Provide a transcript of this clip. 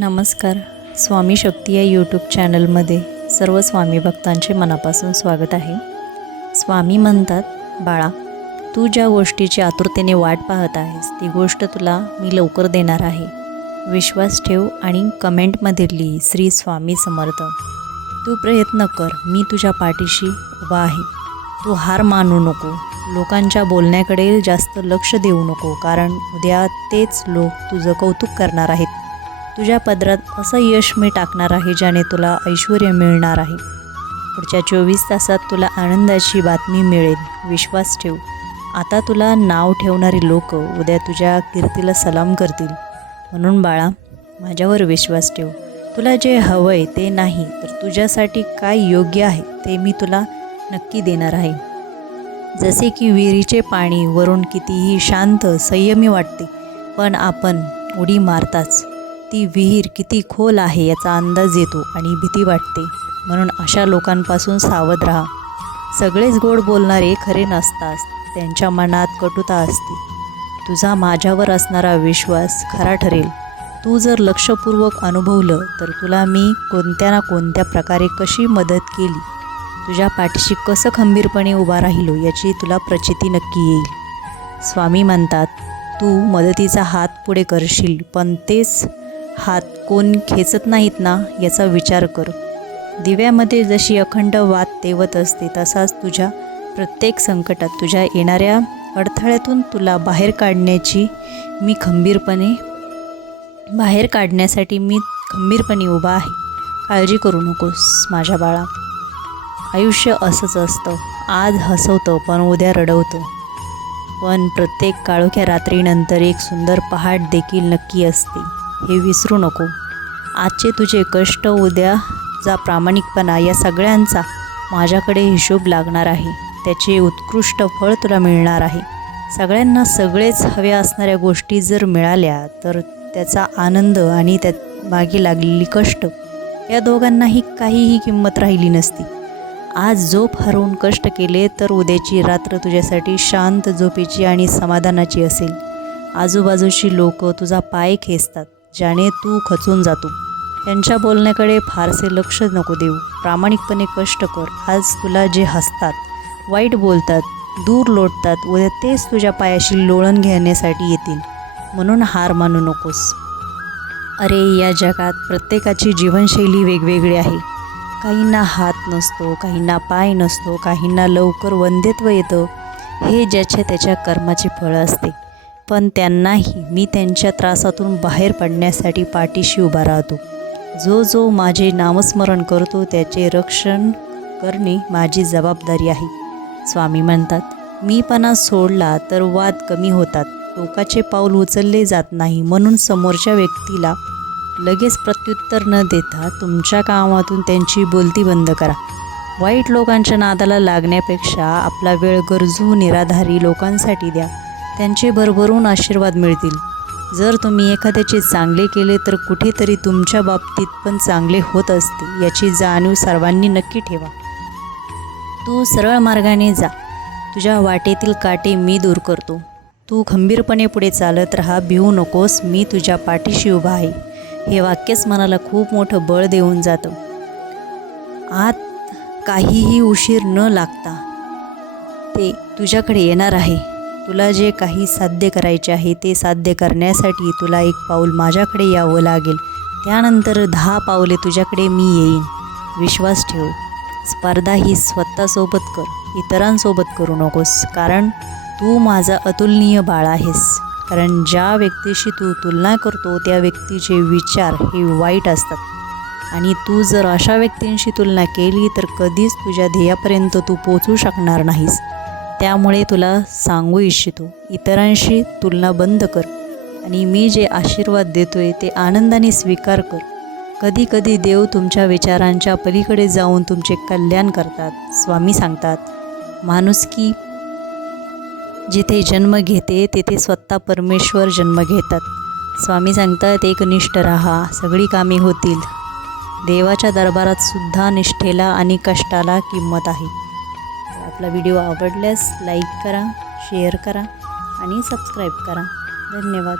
नमस्कार. स्वामी शक्ती या यूट्यूब चॅनलमध्ये सर्व स्वामी भक्तांचे मनापासून स्वागत आहे. स्वामी म्हणतात, बाळा, तू ज्या गोष्टीची आतुरतेने वाट पाहत आहेस ती गोष्ट तुला मी लवकर देणार आहे. विश्वास ठेव आणि कमेंटमध्ये लिही, श्री स्वामी समर्थ. तू प्रयत्न कर, मी तुझ्या पाठीशी उभा आहे. तू हार मानू नको. लोकांच्या बोलण्याकडे जास्त लक्ष देऊ नको, कारण उद्या तेच लोक तुझं कौतुक करणार आहेत. तुझ्या पदरात असं यश मी टाकणार आहे ज्याने तुला ऐश्वर्य मिळणार आहे. पुढच्या 24 तासात तुला आनंदाची बातमी मिळेल. विश्वास ठेव. आता तुला नाव ठेवणारी लोक उद्या तुझ्या कीर्तीला सलाम करतील. म्हणून बाळा, माझ्यावर विश्वास ठेव. तुला जे हवं आहे ते नाही, तर तुझ्यासाठी काय योग्य आहे ते मी तुला नक्की देणार आहे. जसे की विहिरीचे पाणी वरून कितीही शांत संयमी वाटते, पण आपण उडी मारताच ती विहीर किती खोल आहे याचा अंदाज येतो आणि भीती वाटते. म्हणून अशा लोकांपासून सावध राहा. सगळेच गोड बोलणारे खरे नसतात, त्यांच्या मनात कटुता असते. तुझा माझ्यावर असणारा विश्वास खरा ठरेल. तू जर लक्षपूर्वक अनुभवलं तर तुला मी कोणत्या ना कोणत्या प्रकारे कशी मदत केली, तुझ्या पाठीशी कसं खंबीरपणे उभा राहिलो याची तुला प्रचिती नक्की येईल. स्वामी म्हणतात, तू मदतीचा हात पुढे करशील, पण तेच हात कोण खेचत नाहीत ना याचा विचार कर. दिव्यामध्ये जशी अखंड वात तेवत असते, तसाच तुझ्या प्रत्येक संकटात, तुझ्या येणाऱ्या अडथळ्यातून तुला बाहेर काढण्यासाठी मी खंबीरपणे उभा आहे. काळजी करू नकोस माझ्या बाळा. आयुष्य असंच असतं. आज हसवतं पण उद्या रडवतं. पण प्रत्येक काळोख्या रात्रीनंतर एक सुंदर पहाट देखील नक्की असते, हे विसरू नको. आजचे तुझे कष्ट, उद्याचा प्रामाणिकपणा या सगळ्यांचा माझ्याकडे हिशोब लागणार आहे. त्याचे उत्कृष्ट फळ तुला मिळणार आहे. सगळ्यांना सगळेच हव्या असणाऱ्या गोष्टी जर मिळाल्या तर त्याचा आनंद आणि त्या मागे लागलेली कष्ट या दोघांनाही काहीही किंमत राहिली नसती. आज झोप हरवून कष्ट केले तर उद्याची रात्र तुझ्यासाठी शांत झोपेची आणि समाधानाची असेल. आजूबाजूची लोक तुझा पाय खेचतात, ज्याने तू खचून जातो. त्यांच्या बोलण्याकडे फारसे लक्ष नको देऊ. प्रामाणिकपणे कष्ट कर. आज तुला जे हसतात, वाईट बोलतात, दूर लोटतात, उद्या तेच तुझ्या पायाशी लोळण घेण्यासाठी येतील. म्हणून हार मानू नकोस. अरे, या जगात प्रत्येकाची जीवनशैली वेगवेगळी आहे. काहींना हात नसतो, काहींना पाय नसतो, काहींना लवकर वंध्यत्व येतं. हे ज्याच्या त्याच्या कर्माचे फळ असते. पण त्यांनाही मी त्यांच्या त्रासातून बाहेर पडण्यासाठी पाठीशी उभा राहतो. जो माझे नामस्मरण करतो त्याचे रक्षण करणे माझी जबाबदारी आहे. स्वामी म्हणतात, मीपणा सोडला तर वाद कमी होतात. टोकाचे पाऊल उचलले जात नाही. म्हणून समोरच्या व्यक्तीला लगेच प्रत्युत्तर न देता तुमच्या कामातून त्यांची बोलती बंद करा. वाईट लोकांच्या नादाला लागण्यापेक्षा आपला वेळ गरजू निराधारी लोकांसाठी द्या. त्यांचे भरभरून आशीर्वाद मिळतील. जर तुम्ही एखाद्याचे चांगले केले तर कुठेतरी तुमच्या बाबतीत पण चांगले होत असते, याची जाणीव सर्वांनी नक्की ठेवा. तू सरळ मार्गाने जा. तुझ्या वाटेतील काटे मी दूर करतो. तू खंबीरपणे पुढे चालत राहा. भिवू नकोस. मी तुझ्या पाठीशी उभा आहे. हे वाक्यच मनाला खूप मोठं बळ देऊन जातं. आत काहीही उशीर न लागता ते तुझ्याकडे येणार आहे. तुला जे काही साध्य करायचे आहे ते साध्य करण्यासाठी तुला एक पाऊल माझ्याकडे यावं लागेल. त्यानंतर 10 पावले तुझ्याकडे मी येईन. विश्वास ठेव. स्पर्धा ही स्वतःसोबत कर, इतरांसोबत करू नकोस. कारण तू माझा अतुलनीय बाळ आहेस. कारण ज्या व्यक्तीशी तू तुलना करतो त्या व्यक्तीचे विचार हे वाईट असतात. आणि तू जर अशा व्यक्तींशी तुलना केली तर कधीच तुझ्या ध्येयापर्यंत तू पोचू शकणार नाहीस. त्यामुळे तुला सांगू इच्छितो, इतरांशी तुलना बंद कर आणि मी जे आशीर्वाद देतोय ते आनंदाने स्वीकार कर. कधी कधी देव तुमच्या विचारांच्या पलीकडे जाऊन तुमचे कल्याण करतात. स्वामी सांगतात, माणुसकी जिथे जन्म घेते तेथे स्वतः परमेश्वर जन्म घेतात. स्वामी सांगतात, एकनिष्ठ राहा, सगळी कामे होतील. देवाच्या दरबारात सुद्धा निष्ठेला आणि कष्टाला किंमत आहे. आपला व्हिडिओ आवडल्यास लाईक करा, शेअर करा आणि सबस्क्राईब करा. धन्यवाद.